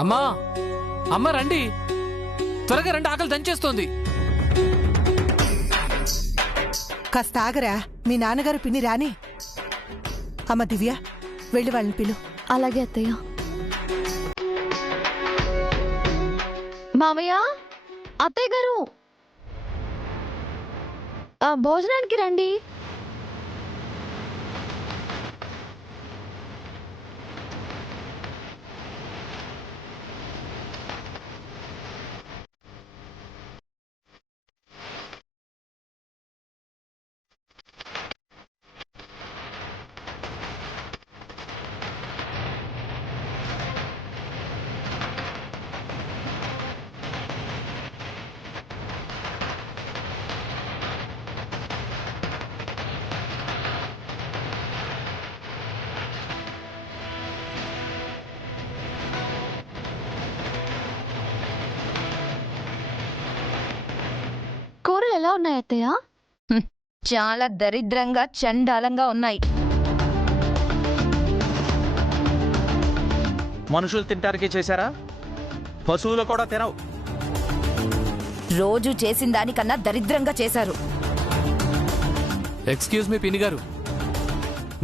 అమ్మా అమ్మ రండి, త్వరగా రండి, ఆకలి దంచేస్తోంది. కాస్త ఆగరా, మీ నాన్నగారు పిన్ని రాని. అమ్మ దివ్య, వెళ్ళి వాళ్ళని పిలు. అలాగే అత్తయ్య. మామయ్య, అత్తయ్య గారు, భోజనానికి రండి. కూరలు ఎలా ఉన్నాయి అత్తయ్య? చాలా దరిద్రంగా చండాలంగా ఉన్నాయి. మనుషులు తింటానికే చేశారా? పశువులు కూడా తినవు. రోజు చేసిన దానికన్నా దరిద్రంగా చేశారు. ఎక్స్క్యూజ్ మీ పిన్ని గారు,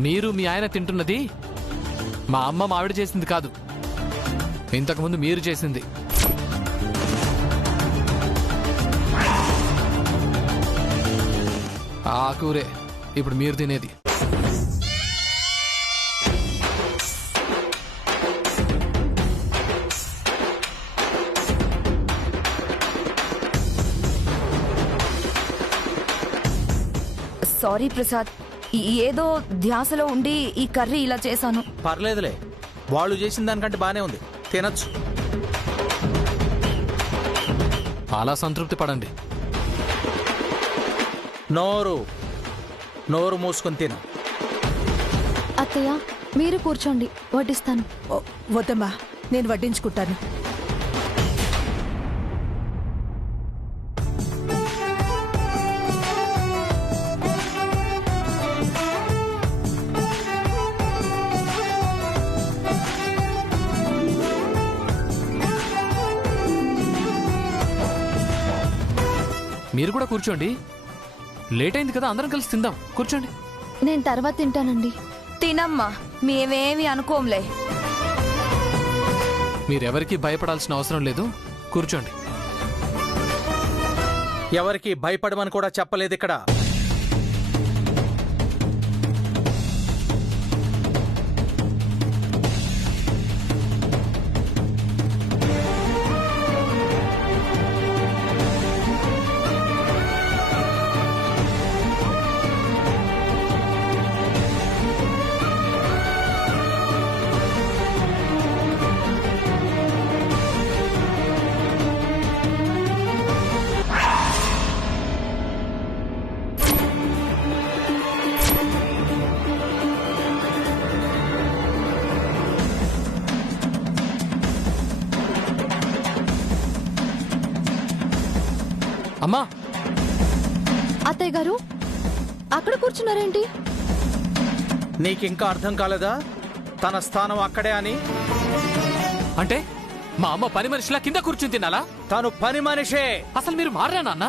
మీరు మీ ఆయన తింటున్నది మా అమ్మ మావిడ చేసింది కాదు, ఇంతకుముందు మీరు చేసింది. ఆ కూరే ఇప్పుడు మీరు తినేది. సారీ ప్రసాద్, ఏదో ధ్యాసలో ఉండి ఈ కర్రీ ఇలా చేశాను. పర్లేదులే, వాళ్ళు చేసిన దానికంటే బానే ఉంది, తినచ్చు. అలా సంతృప్తి పడండి. నోరు మూసుకొని తిను. అత్తయ్య, మీరు కూర్చోండి, వడ్డిస్తాను. వద్దమ్మా, నేను వడ్డించుకుంటాను. మీరు కూడా కూర్చోండి, లేట్ అయింది కదా, అందరం కలిసి తిందాం. కూర్చోండి. నేను తర్వాత తింటానండి. తినమ్మా, మేమేమి అనుకోంలే. మీరెవరికి భయపడాల్సిన అవసరం లేదు, కూర్చోండి. ఎవరికి భయపడమని కూడా చెప్పలేదు ఇక్కడ. అమ్మా, అత్తయ్య గారు, అక్కడ కూర్చున్నారేంటి? నీకింకా అర్థం కాలేదా తన స్థానం అక్కడే అని? అంటే మా అమ్మ పని మనిషిలా కింద కూర్చుని తినాలా? తను పని మనిషే. అసలు మీరు మారరా నాన్న?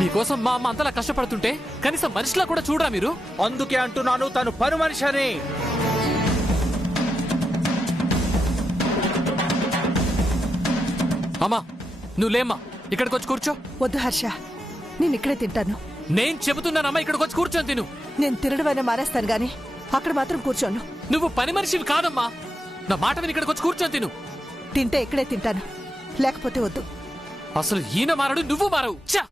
మీకోసం మా అమ్మ అంతలా కష్టపడుతుంటే కనీసం మనిషిలా కూడా చూడరా మీరు? అందుకే అంటున్నాను, తను పని మనిషి అని. అమ్మా, నువ్వు లేమ్మా, ఇక్కడికి వచ్చి కూర్చో. వద్దు హర్ష, నేను ఇక్కడే తింటాను. నేను చెబుతున్నానమ్మా, ఇక్కడికి వచ్చి కూర్చొని తిను. నేను తినడమైనా మానేస్తాను గాని అక్కడ మాత్రం కూర్చోను. నువ్వు పని మనిషివి కాదమ్మా, నా మాట విని ఇక్కడికి వచ్చి కూర్చొని తిను. తింటే ఇక్కడే తింటాను, లేకపోతే వద్దు. అసలు ఈయన మారడు, నువ్వు మారవు. ఛ!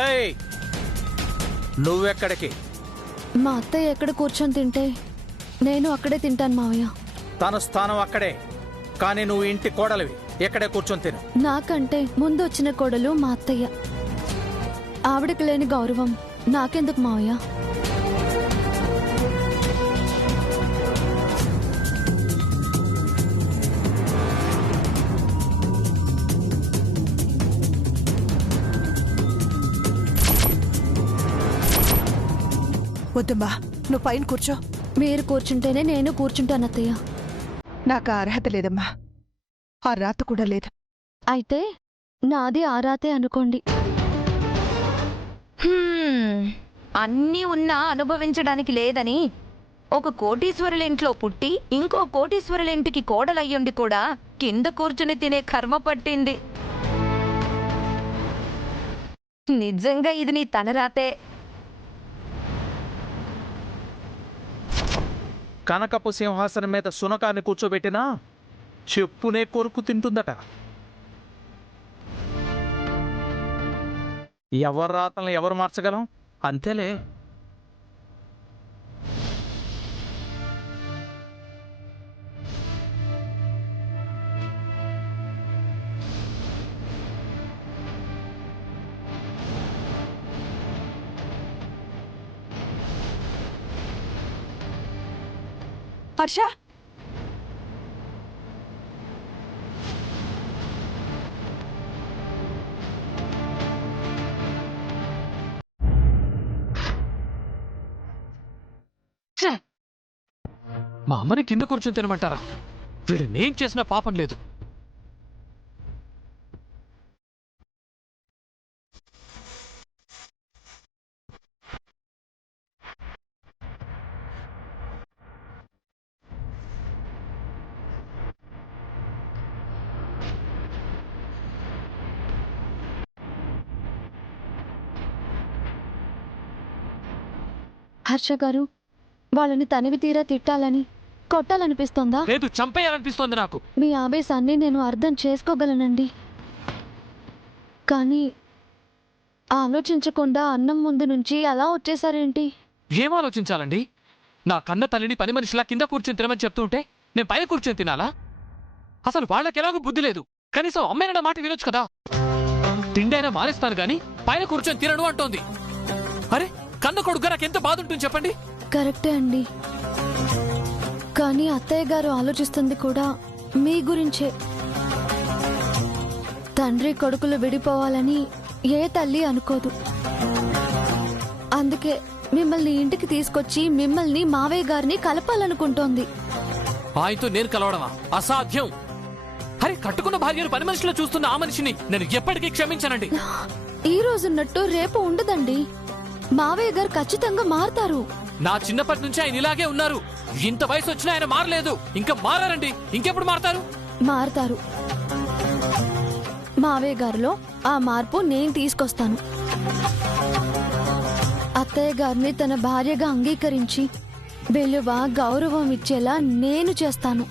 ఏయ్, నువ్వెక్కడికి? మా అత్తయ్య ఎక్కడ కూర్చొని తింటే నేను అక్కడే తింటాను మావయ్య. తన స్థానం అక్కడే, కానీ నువ్వు ఇంటి కోడలివి, ఎక్కడే కూర్చొని తిను. నాకంటే ముందు వచ్చిన కోడలు మా అత్తయ్య. ఆవిడకి లేని గౌరవం నాకెందుకు మావయ్య? వద్దమ్మా, నువ్వు పైన కూర్చో. మీరు కూర్చుంటేనే నేను కూర్చుంటాను అత్తయ్య. నాకు ఆ అర్హత లేదమ్మా, ఆ రాత కూడా లేదు. అయితే నాది ఆరాతే అనుకోండి. అన్నీ ఉన్నా అనుభవించడానికి లేదని ఒక కోటీశ్వరుల ఇంట్లో పుట్టి ఇంకో కోటీశ్వరుల ఇంటికి కోడలయ్యుండి కూడా కింద కూర్చుని తినే కర్మ పట్టింది. నిజంగా ఇది నీ తనరాతే. కనకపు సింహాసనం మీద సునకాన్ని కూర్చోబెట్టినా చెప్పునే కొరుకు తింటుందట. ఎవరి రాతలను ఎవరు మార్చగలం? అంతేలే. హర్ష, మా అమ్మని కింద కూర్చొని తినమంటారా? వీడు నేను చేసిన పాపం లేదు. హర్ష గారు, వాళ్ళని తనివి తీరా తిట్టాలని, కొట్టాలనిపిస్తోందా? లేదు, చంపేయాలనిపిస్తోంది నాకు. మీ ఆవేశాన్ని నేను అర్థం చేసుకోగలనండి. కానీ ఆలోచించకుండా అన్నం ముందు నుంచి అలా వచ్చేసారేంటి? ఏం ఆలోచించాలండి? నా కన్న తల్లిని పని మనిషిలా కింద కూర్చొని తినమని చెప్తుంటే నేను పైన కూర్చొని తినాలా? అసలు వాళ్ళకి ఎలాగో బుద్ధి లేదు. కనీసం అమ్మాయిన మాట వినొచ్చు కదా. తిండైనా మానేస్తాను గాని పైన కూర్చొని తినను అంటోంది. అరే, కన్న కొడుకు నాకు ఎంత బాధ ఉంటుంది చెప్పండి. కరెక్టే అండి, కానీ అత్తయ్య గారు ఆలోచిస్తుంది కూడా మీ గురించే. తండ్రి కొడుకులు విడిపోవాలని ఏ తల్లి అనుకోదు. అందుకే మిమ్మల్ని ఇంటికి తీసుకొచ్చి మిమ్మల్ని మావయ్య గారిని కలపాలనుకుంటోంది. ఆయనతో నేను కలవడమా? అసాధ్యం. అరే, కట్టుకున్న భార్యను పని మనిషిలో చూస్తున్న ఆ మనిషిని నేను ఎప్పటికీ క్షమించనండి. ఈ రోజున్నట్టు రేపు ఉండదండి. మావయ్య గారు ఖచ్చితంగా మారతారు. నా చిన్నప్పటి నుంచి ఆయన ఇలాగే ఉన్నారు. ఇంత వయసు వచ్చినా ఆయన మారలేదు. ఇంకా మారారండి. ఇంకెప్పుడు మారతారు? మారతారు. మావయ్య గారిలో ఆ మార్పు నేను తీసుకొస్తాను. అత్తయ్య గారిని తన భార్యగా అంగీకరించి విలువ గౌరవం ఇచ్చేలా నేను చేస్తాను.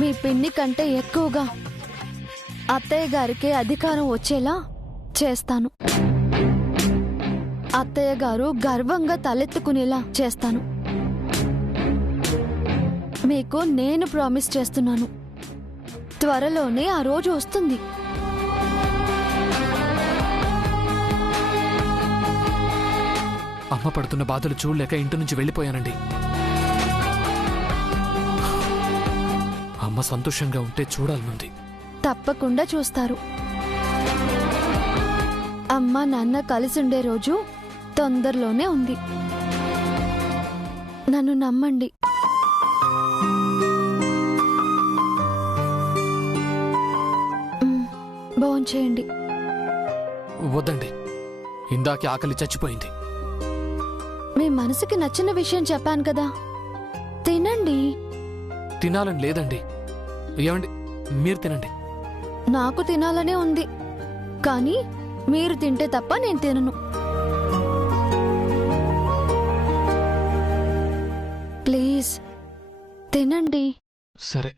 మీ పిన్ని కంటే ఎక్కువగా అత్తయ్య గారికి అధికారం వచ్చేలా చేస్తాను. అత్తయ్య గారు గర్వంగా తలెత్తుకునేలా చేస్తాను. మీకు నేను ప్రామిస్ చేస్తున్నాను, త్వరలోనే ఆ రోజు వస్తుంది. అమ్మ పడుతున్న బాధలు చూడలేక ఇంటి నుంచి వెళ్ళిపోయానండి. అమ్మ సంతోషంగా ఉంటే చూడాలనుంది. తప్పకుండా చూస్తారు. అమ్మ నాన్న కలిసి ఉండే రోజు తొందరలోనే ఉంది. నన్ను నమ్మండి. భోంచేయండి. వద్దండి, ఇందాకే ఆకలి చచ్చిపోయింది. మీ మనసుకి నచ్చిన విషయం చెప్పాను కదా, తినండి. తినాలని లేదండి. ఏమండి, మీరు తినండి. నాకు తినాలనే ఉంది, కానీ మీరు తింటే తప్ప నేను తినను. ప్లీజ్ తినండి. సరే,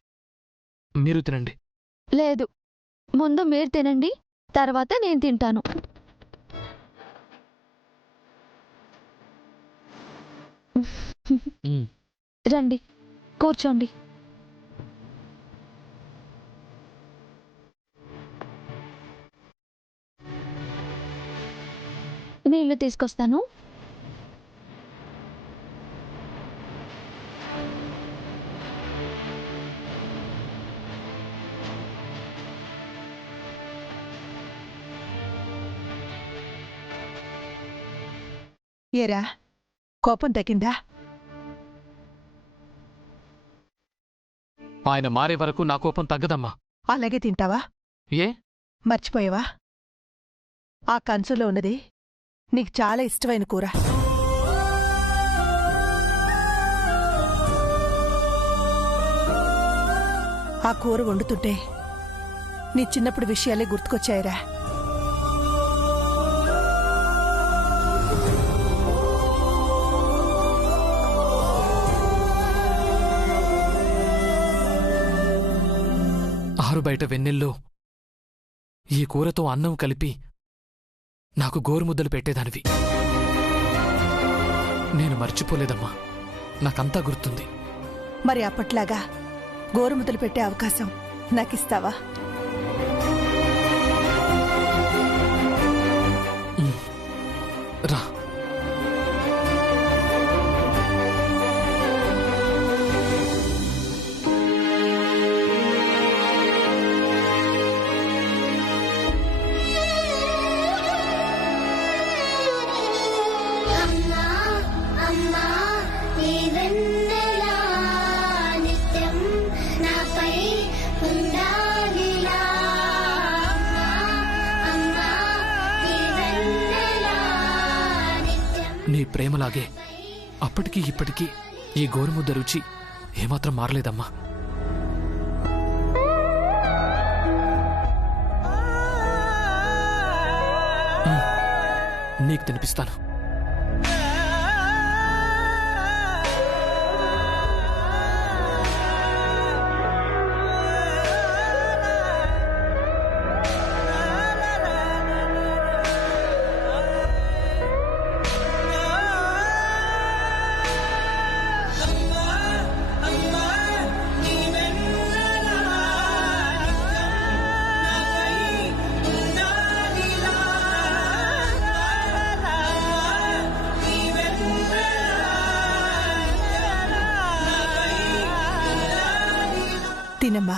మీరు తినండి. లేదు, ముందు మీరు తినండి, తర్వాత నేను తింటాను. రండి, కూర్చోండి. నీళ్లు తీసుకొస్తాను. ఏరా కోపం తగ్గిందా? ఆయన మారే వరకు నా కోపం తగ్గదమ్మా. అలాగే తింటావా? ఏ? మర్చిపోయావా? ఆ కంచులో ఉన్నది నీకు చాలా ఇష్టమైన కూర. ఆ కూర వండుతుంటే నీ చిన్నప్పుడు విషయాలే గుర్తుకొచ్చాయిరా. ఆరు బయట వెన్నెల్లో ఈ కూరతో అన్నం కలిపి నాకు గోరుముద్దలు పెట్టేదానివి. నేను మర్చిపోలేదమ్మా, నాకంతా గుర్తుంది. మరి అప్పట్లాగా గోరుముద్దలు పెట్టే అవకాశం నాకిస్తావా? రా. నీ ప్రేమలాగే అప్పటికీ ఇప్పటికీ ఈ గోరుముద్ద రుచి ఏమాత్రం మారలేదమ్మా. నీకు తినిపిస్తాను. తినమ్మా.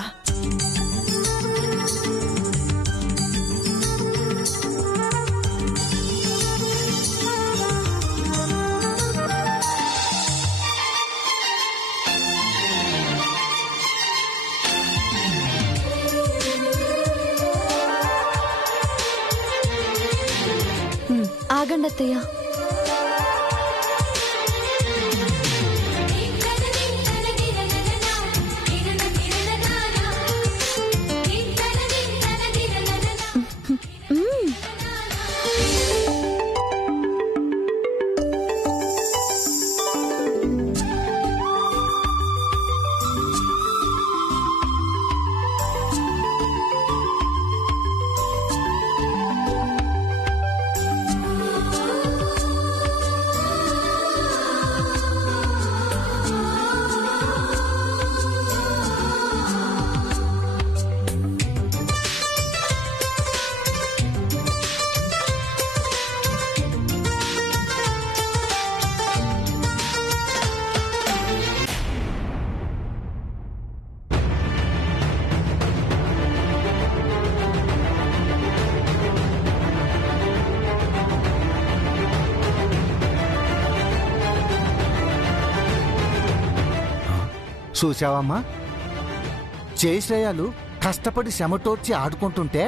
ఆగండి అత్తయ్య. చూసావమ్మా, జయశ్రేయాలు కష్టపడి చెమటోర్చి ఆడుకుంటుంటే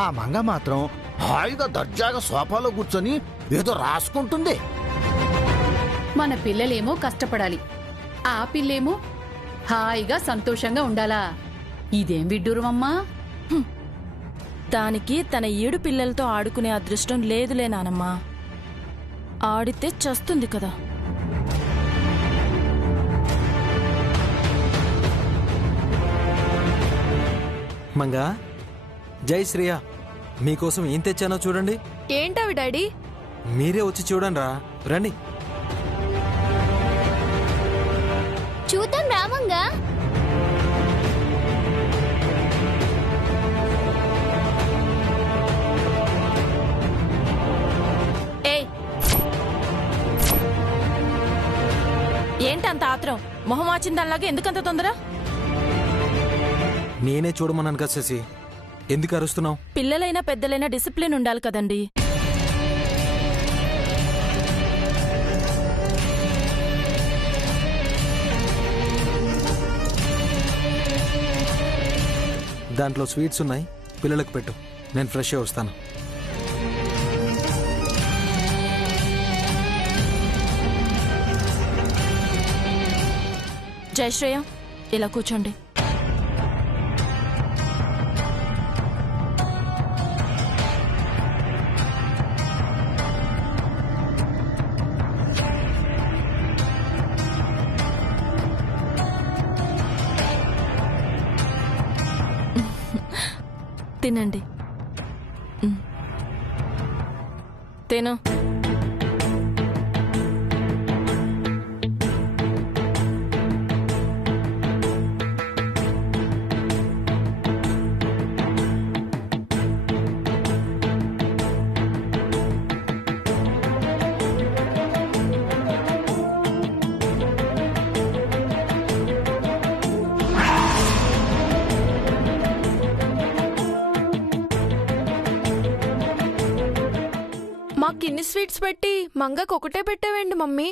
ఆ మంగ మాత్రం హాయిగా దర్జాగా సోఫాలో కూర్చొని ఏదో రాసుకుంటుంది. మన పిల్లలేమో కష్టపడాలి, ఆ పిల్లేమో హాయిగా సంతోషంగా ఉండాలా? ఇదేం విడ్డూరమమ్మా. దానికి తన 7 పిల్లలతో ఆడుకునే అదృష్టం లేదులే నానమ్మా. ఆడితే చస్తుంది కదా. మంగా, జై శ్రేయ, మీకోసం ఏం తెచ్చానో చూడండి. ఏంటవి డాడీ? మీరే వచ్చి చూడండి రా, రండి. చూద్దాం రామంగా. ఏంటంత ఆత్రం? మొహమాచిందల్లాగా ఎందుకంత తొందర? నేనే చూడమన్నాను కదా శశి, ఎందుకు అరుస్తున్నావు? పిల్లలైనా పెద్దలైనా డిసిప్లిన్ ఉండాలి కదండి. దాంట్లో స్వీట్స్ ఉన్నాయి, పిల్లలకు పెట్టు. నేను ఫ్రెష్గా వస్తాను. జయశ్రేయ, ఇలా కూర్చోండి. తినండి. తిను. మాకిన్ని స్వీట్స్ పెట్టి మంగకు ఒకటే పెట్టావేంటి మమ్మీ?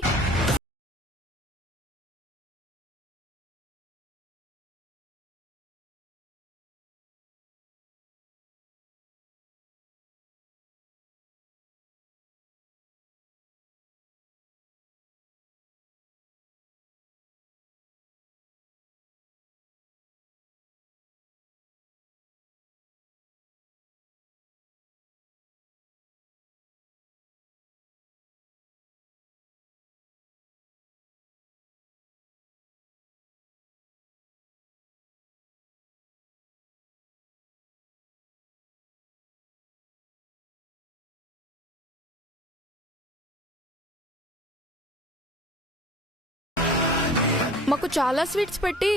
మాకు చాలా స్వీట్స్ పెట్టి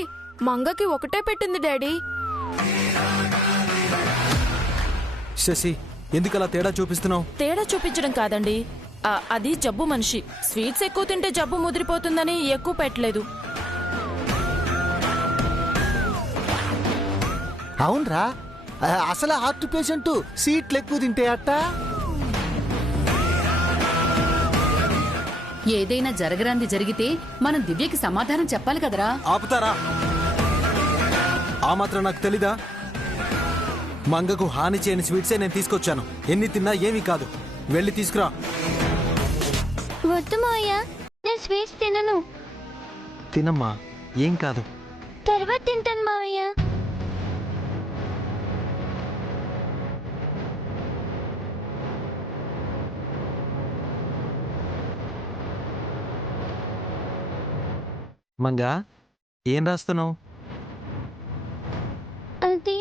మంగకి ఒకటే పెట్టింది డాడీ. శశి, ఎందుకు అలా తేడా చూపిస్తున్నావు? తేడా చూపించడం కాదండి, అది జబ్బు మనిషి. స్వీట్స్ ఎక్కువ తింటే జబ్బు ముదిరిపోతుందని ఎక్కువ పెట్టలేదు. అవునరా, అసలు హార్ట్ పేషెంట్ సీట్లు ఎక్కువ తింటే అట్ట. ఏదైనా జరగరాంది జరిగితే మనం దివ్యకి సమాధానం చెప్పాలి కదరా. ఆపుతారా? ఆ మాత్రం నాకు తెలీదా? మంగకు హాని చేయని స్వీట్సే నేను తీసుకొచ్చాను. ఎన్ని తిన్నా ఏమీ కాదు. వెళ్ళి తీసుకురా. వద్దు మావయ్య, నేను స్వీట్స్ తినను. తినమ్మా, ఏం కాదు. తర్వాత తింటాను మావయ్య. మంగా, ఏం రాస్తున్నావు? అది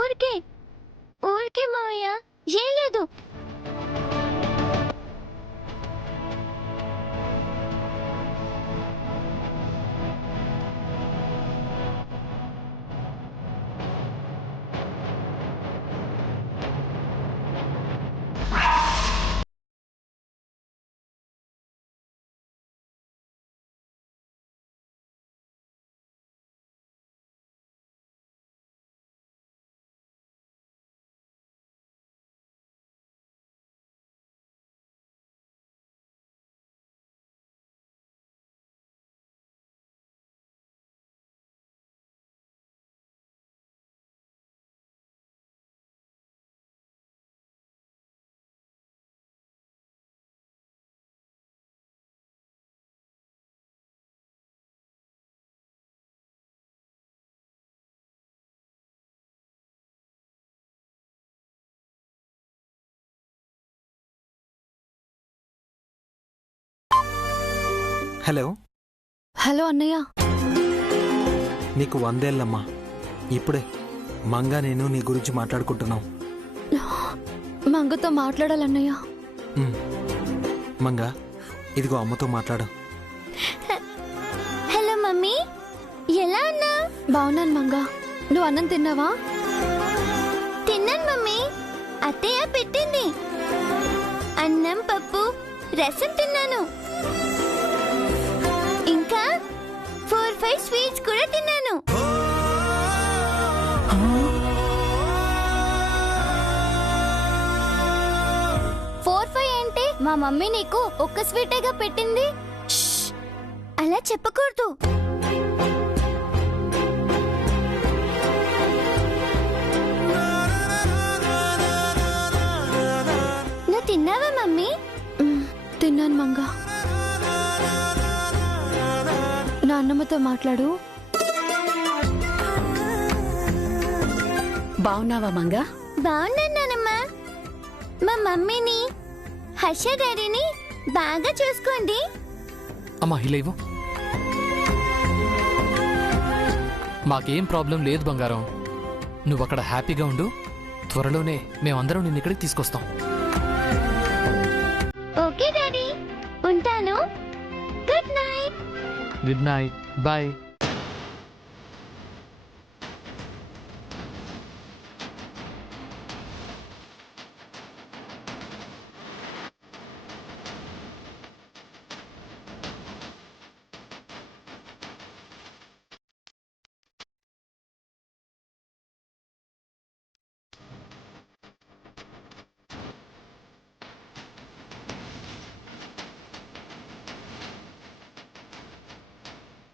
ఊరికే ఊరికే మావయ్య, ఏం లేదు. హలో. హలో అన్నయ్య. నీకు 100 ఏళ్ళమ్మా. ఇప్పుడే మంగా నేను నీ గురించి మాట్లాడుకుంటున్నాం. మంగతో మాట్లాడాలన్నయ్య. మంగా, ఇదిగో అమ్మతో మాట్లాడు. హలో మమ్మీ, ఎలా ఉన్నా? బాగున్నాను మంగా. నువ్వు అన్నం తిన్నావా? తిన్నాను మమ్మీ, అత్తయ్య పెట్టింది. అన్నం, పప్పు, రసం తిన్నాను. ఇంకా 4-5 స్వీట్స్ కూడా తిన్నాను. 4-5 అంటే మా మమ్మీ నీకు ఒక్క స్వీటేగా పెట్టింది. అలా చెప్పకూడదు. తిన్నావా మమ్మీ? తిన్నాను మంగా. నాన్నమ్మతో మాట్లాడు. బావున్నావా మంగా? బాగున్నానమ్మా. మా మమ్మీని హర్ష డాడీని బాగా చూసుకోండి. అమ్మా ఇలేవు. మాకేం ప్రాబ్లం లేదు బంగారం. నువ్వు అక్కడ హ్యాపీగా ఉండు. త్వరలోనే మేమందరం నిన్ను ఇక్కడికి తీసుకొస్తాం. ఓకే డాడీ, ఉంటాను. Good night. Good night. Bye.